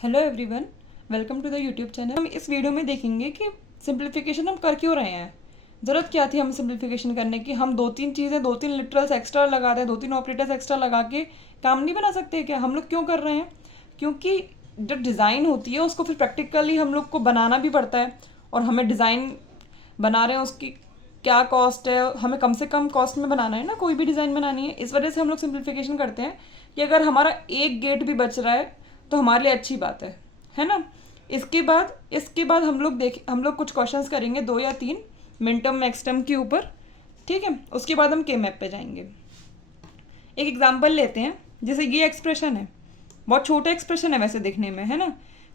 Hello everyone, welcome to the YouTube channel. हम इस video में देखेंगे कि सिंप्लीफिकेशन हम कर क्यों रहे हैं। ज़रूरत क्या थी हमें सिंप्लीफिकेशन करने की। हम दो तीन लिटरल्स एक्स्ट्रा लगा रहे हैं, दो तीन ऑपरेटर्स एक्स्ट्रा लगा के काम नहीं बना सकते क्या? हम लोग क्यों कर रहे हैं? क्योंकि जो डिज़ाइन होती है उसको फिर प्रैक्टिकली हम लोग को बनाना भी पड़ता है, और हमें डिज़ाइन बना रहे हैं उसकी क्या कॉस्ट है, हमें कम से कम कॉस्ट में बनाना है ना, कोई भी डिज़ाइन बनानी है। इस वजह से हम लोग सिंप्लीफिकेशन करते हैं कि अगर हमारा एक गेट भी बच रहा है तो हमारे लिए अच्छी बात है ना। इसके बाद हम लोग कुछ क्वेश्चंस करेंगे, 2 या 3 मिड टर्म मैक्स टर्म के ऊपर, ठीक है। उसके बाद हम के मैप पे जाएंगे। एक एग्जांपल लेते हैं, जैसे ये एक्सप्रेशन है, बहुत छोटा एक्सप्रेशन है वैसे देखने में, है ना।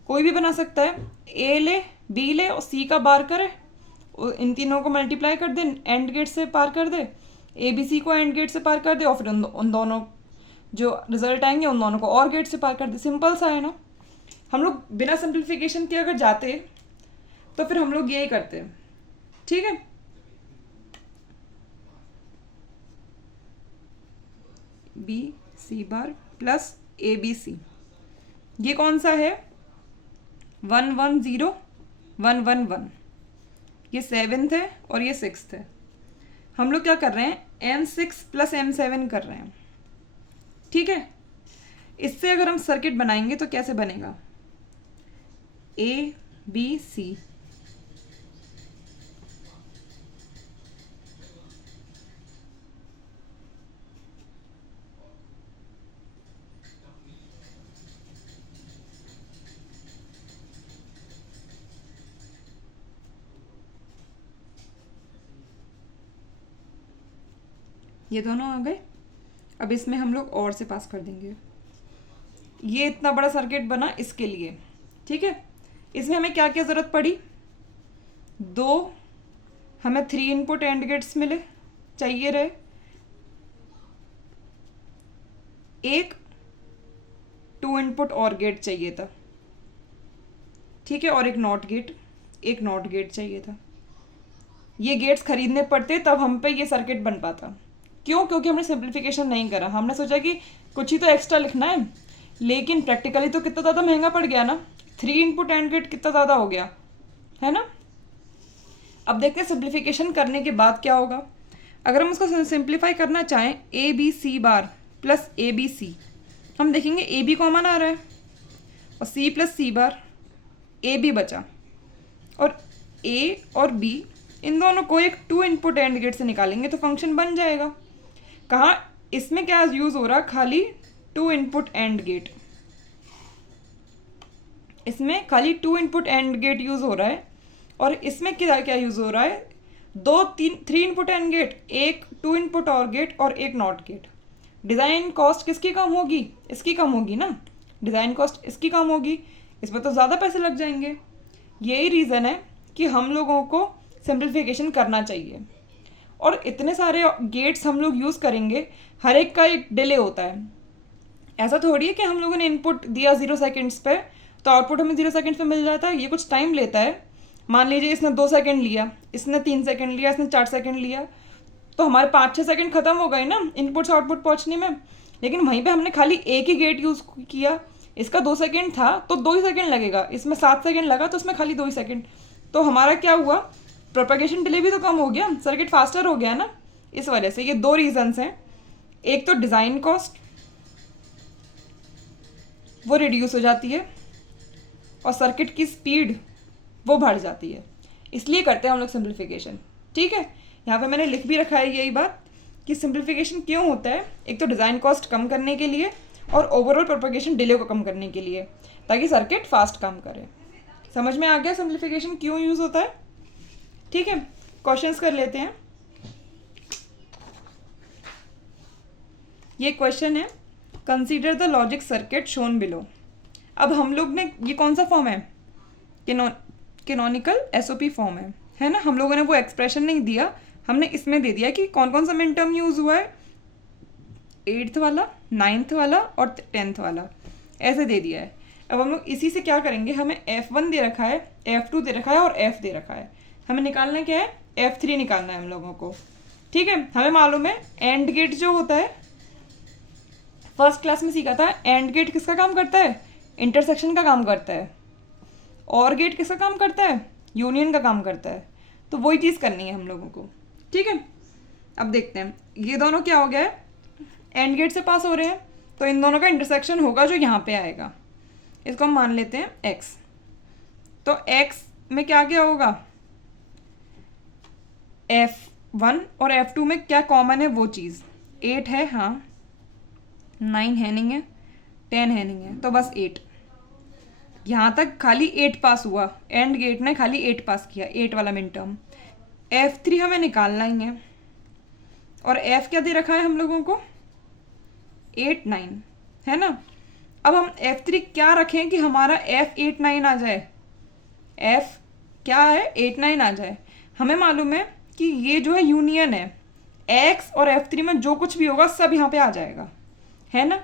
कोई भी बना सकता है। ए ले, बी ले और सी का बार करे, इन तीनों को मल्टीप्लाई कर दे, एंड गेट से पार कर दे, ए बी सी को एंड गेट से पार कर दे, और फिर उन दोनों जो रिजल्ट आएंगे उन दोनों को और गेट से पार कर दे। सिंपल सा है ना। हम लोग बिना सिंप्लीफिकेशन के अगर जाते तो फिर हम लोग यही करते, ठीक है। B C bar plus A B C, ये कौन सा है? 1 1 0 1 1 1, ये 7th है और ये 6th है। हम लोग क्या कर रहे हैं? M6 प्लस M7 कर रहे हैं, ठीक है। इससे अगर हम सर्किट बनाएंगे तो कैसे बनेगा? ए बी सी, ये दोनों आ गए। अब इसमें हम लोग और से पास कर देंगे। ये इतना बड़ा सर्किट बना इसके लिए, ठीक है। इसमें हमें क्या क्या ज़रूरत पड़ी? 2 हमें 3 इनपुट एंड गेट्स मिले, चाहिए रहे। एक 2 इनपुट और गेट चाहिए था, ठीक है। और एक नॉट गेट चाहिए था। ये गेट्स खरीदने पड़ते तब हम पे ये सर्किट बन पाता। क्यों? क्योंकि हमने सिंप्लीफिकेशन नहीं करा। हमने सोचा कि कुछ ही तो एक्स्ट्रा लिखना है, लेकिन प्रैक्टिकली तो कितना ज़्यादा महंगा पड़ गया ना। 3 इनपुट एंड गेट कितना ज़्यादा हो गया, है ना। अब देखते हैं सिंप्लीफिकेशन करने के बाद क्या होगा। अगर हम उसको सिंप्लीफाई करना चाहें, A B C bar plus A B C, हम देखेंगे ए बी कॉमन आ रहा है, और C plus C bar, A B बचा, और ए और बी इन दोनों को एक 2 इनपुट एंड गेट से निकालेंगे तो फंक्शन बन जाएगा। कहाँ? इसमें क्या यूज़ हो रहा है? खाली 2 इनपुट एंड गेट। इसमें खाली 2 इनपुट एंड गेट यूज़ हो रहा है, और इसमें क्या क्या यूज़ हो रहा है? 3 इनपुट एंड गेट, एक 2 इनपुट और गेट और एक नॉट गेट। डिज़ाइन कॉस्ट किसकी कम होगी? इसकी कम होगी ना। डिज़ाइन कॉस्ट इसकी कम होगी, इसमें तो ज़्यादा पैसे लग जाएंगे। यही रीज़न है कि हम लोगों को सिंप्लीफिकेशन करना चाहिए। और इतने सारे गेट्स हम लोग यूज़ करेंगे, हर एक का एक डिले होता है। ऐसा थोड़ी है कि हम लोगों ने इनपुट दिया 0 सेकेंड्स पे तो आउटपुट हमें 0 सेकेंड्स पे मिल जाता है। ये कुछ टाइम लेता है। मान लीजिए इसने 2 सेकेंड लिया, इसने 3 सेकेंड लिया, इसने 4 सेकेंड लिया, तो हमारे 5-6 सेकेंड खत्म हो गए ना इनपुट से आउटपुट पहुँचने में। लेकिन वहीं पर हमने खाली एक ही गेट यूज़ किया। इसका 2 सेकेंड था तो 2 ही सेकेंड लगेगा, इसमें 7 सेकेंड लगा तो उसमें खाली 2 ही सेकेंड। तो हमारा क्या हुआ? प्रोपेगेशन डिले भी तो कम हो गया, सर्किट फास्टर हो गया ना। इस वजह से ये 2 रीजंस हैं। एक तो डिज़ाइन कॉस्ट वो रिड्यूस हो जाती है, और सर्किट की स्पीड वो बढ़ जाती है। इसलिए करते हैं हम लोग सिंप्लीफिकेशन, ठीक है। यहाँ पे मैंने लिख भी रखा है यही बात कि सिंप्लीफिकेशन क्यों होता है। एक तो डिज़ाइन कॉस्ट कम करने के लिए, और ओवरऑल प्रोपेगेशन डिले को कम करने के लिए, ताकि सर्किट फास्ट काम करे। समझ में आ गया सिंप्लीफिकेशन क्यों यूज़ होता है, ठीक है। क्वेश्चंस कर लेते हैं। ये क्वेश्चन है, consider the logic circuit shown below. अब हम लोग ने, ये कौन सा फॉर्म है? कैनोनिकल एसओपी फॉर्म है ना। हम लोगों ने वो एक्सप्रेशन नहीं दिया, हमने इसमें दे दिया कि कौन कौन सा मिड टर्म यूज़ हुआ है। 8th वाला, 9th वाला और 10th वाला, ऐसे दे दिया है। अब हम लोग इसी से क्या करेंगे? हमें F1 दे रखा है, F2 दे रखा है और F दे रखा है। हमें निकालना क्या है? F3 निकालना है हम लोगों को, ठीक है। हमें मालूम है एंड गेट जो होता है, फर्स्ट क्लास में सीखा था, एंड गेट किसका काम करता है? इंटरसेक्शन का काम करता है, और गेट किसका काम करता है, यूनियन का काम करता है। तो वही चीज़ करनी है हम लोगों को, ठीक है। अब देखते हैं, ये दोनों क्या हो गया है, एंड गेट से पास हो रहे हैं, तो इन दोनों का इंटरसेक्शन होगा जो यहाँ पे आएगा, इसको हम मान लेते हैं x। तो x में क्या क्या होगा, F1 और F2 में क्या कॉमन है, वो चीज़ 8 है, हाँ 9 है नहीं है, 10 है नहीं है, तो बस 8। यहाँ तक खाली 8 पास हुआ, एंड गेट ने खाली 8 पास किया, 8 वाला मिन टर्म। F3 हमें निकालना ही है, और F क्या दे रखा है हम लोगों को, 8 9 है ना। अब हम F3 क्या रखें कि हमारा F 8 9 आ जाए, F क्या है 8 9 आ जाए। हमें मालूम है कि ये जो है यूनियन है, X और F3 में जो कुछ भी होगा सब यहाँ पे आ जाएगा, है ना।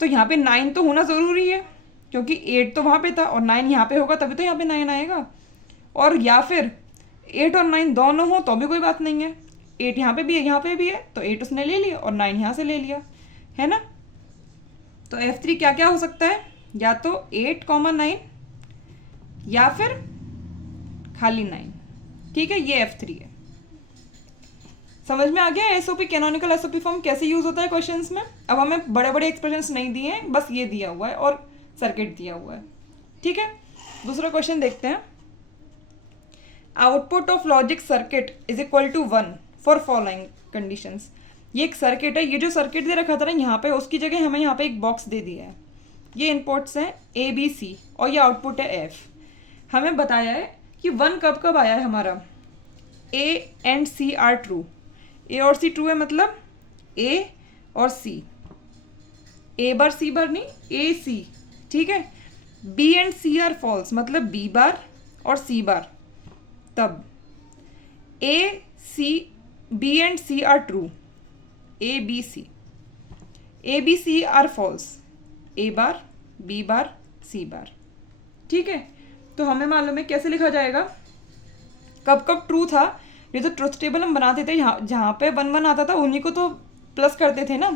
तो यहाँ पे 9 तो होना ज़रूरी है, क्योंकि 8 तो वहाँ पे था और 9 यहाँ पे होगा, तभी तो यहाँ पे 9 आएगा। और या फिर 8 और 9 दोनों हो तो भी कोई बात नहीं है, 8 यहाँ पे भी है यहाँ पे भी है, तो 8 उसने ले लिया और 9 यहाँ से ले लिया, है ना। तो F3 क्या क्या हो सकता है, या तो 8 9 या फिर खाली 9, ठीक है। ये F3 है। समझ में आ गया एसओपी, कैनोनिकल एसओपी फॉर्म कैसे यूज होता है क्वेश्चंस में। अब हमें बड़े बड़े एक्सप्रेशंस नहीं दिए हैं, बस ये दिया हुआ है और सर्किट दिया हुआ है, ठीक है। दूसरा क्वेश्चन देखते हैं, output of logic circuit is equal to 1 for following conditions. ये एक सर्किट है, ये जो सर्किट दे रखा था ना यहाँ पे, उसकी जगह हमें यहाँ पे एक बॉक्स दे दिया है। ये इनपुट्स हैं A B C और ये आउटपुट है F। हमें बताया है कि 1 कब कब आया है हमारा, A and C are true. A और C ट्रू है, मतलब A और C, A बार C बार नहीं, A C, ठीक है। B and C are false, मतलब B बार और C बार, तब A C B and C are true, A B C, A B C are false, A bar B bar C bar, ठीक है। तो हमें मालूम है कैसे लिखा जाएगा, कब कब ट्रू था। ये तो ट्रुथ टेबल हम बनाते थे, यहाँ जहाँ पे 1 1 आता था उन्हीं को तो प्लस करते थे ना।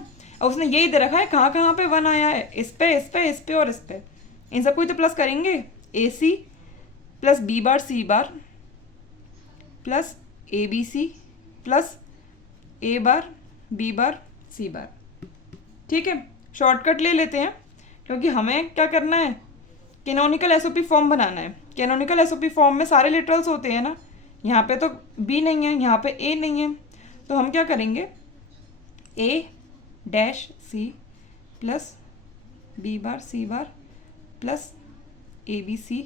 और उसने यही दे रखा है कहाँ कहाँ पे 1 आया है, इस पे इस पे इस पे और इस पे, इन सबको ही तो प्लस करेंगे। AC plus B bar C bar plus ABC plus A bar B bar C bar, ठीक है। शॉर्टकट ले लेते हैं, क्योंकि हमें क्या करना है, कैनोनिकल एसओपी फॉर्म बनाना है। कैनोनिकल एसओपी फॉर्म में सारे लिटरल्स होते हैं ना, यहाँ पे तो B नहीं है, यहाँ पे A नहीं है, तो हम क्या करेंगे, A dash C plus B bar C bar plus ABC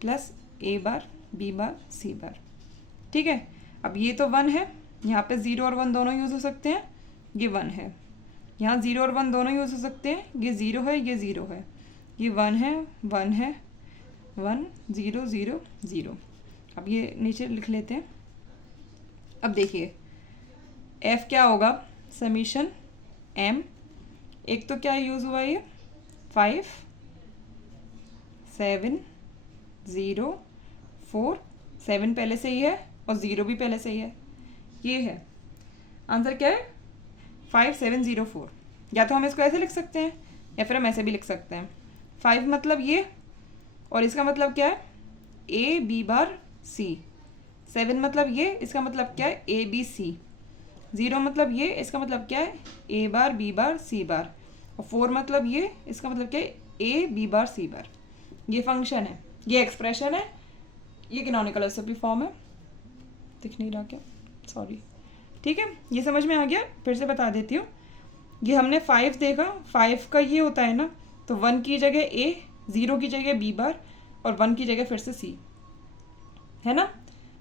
plus A bar B bar C bar, ठीक है। अब ये तो 1 है, यहाँ पे 0 और 1 दोनों यूज़ हो सकते हैं, ये 1 है। यहाँ 0 और 1 दोनों यूज़ हो सकते हैं, ये 0 है ये 0 है, ये 1 है 1 है 1 0 0 0। अब ये नीचे लिख लेते हैं। अब देखिए F क्या होगा, समीशन M, एक तो क्या यूज़ हुआ, ये 5 7 0 4, 7 पहले से ही है और 0 भी पहले से ही है, ये है आंसर। क्या है, 5 7 0 4। या तो हम इसको ऐसे लिख सकते हैं या फिर हम ऐसे भी लिख सकते हैं। 5 मतलब ये, और इसका मतलब क्या है, A B बार C। 7 मतलब ये, इसका मतलब क्या है, A B C। 0 मतलब ये, इसका मतलब क्या है, A bar B bar C बार। और 4 मतलब ये, इसका मतलब क्या है, A B बार C बार। ये फंक्शन है, ये एक्सप्रेशन है, ये कैनोनिकल एसओपी फॉर्म है। दिख नहीं रहा क्या, सॉरी, ठीक है। ये समझ में आ गया, फिर से बता देती हूँ। ये हमने 5 देखा, 5 का ये होता है ना, तो 1 की जगह A, 0 की जगह B बार और 1 की जगह फिर से C, है ना।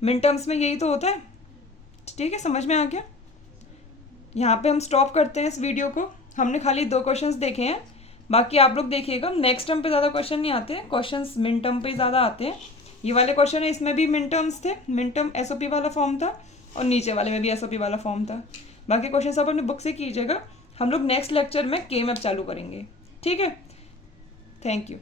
मिन टर्म्स में यही तो होता है, ठीक है। समझ में आ गया। यहाँ पे हम स्टॉप करते हैं इस वीडियो को। हमने खाली 2 क्वेश्चंस देखे हैं, बाकी आप लोग देखिएगा। नेक्स्ट टर्म पे ज़्यादा क्वेश्चन नहीं आते हैं, क्वेश्चंस मिन टर्म पे ज़्यादा आते हैं। ये वाले क्वेश्चन है, इसमें भी मिन टर्म्स थे, मिन टर्म एसओपी वाला फॉर्म था, और नीचे वाले में भी एसओपी वाला फॉर्म था। बाकी क्वेश्चन सब अपने बुक से कीजिएगा। हम लोग नेक्स्ट लेक्चर में के मैप चालू करेंगे, ठीक है। Thank you.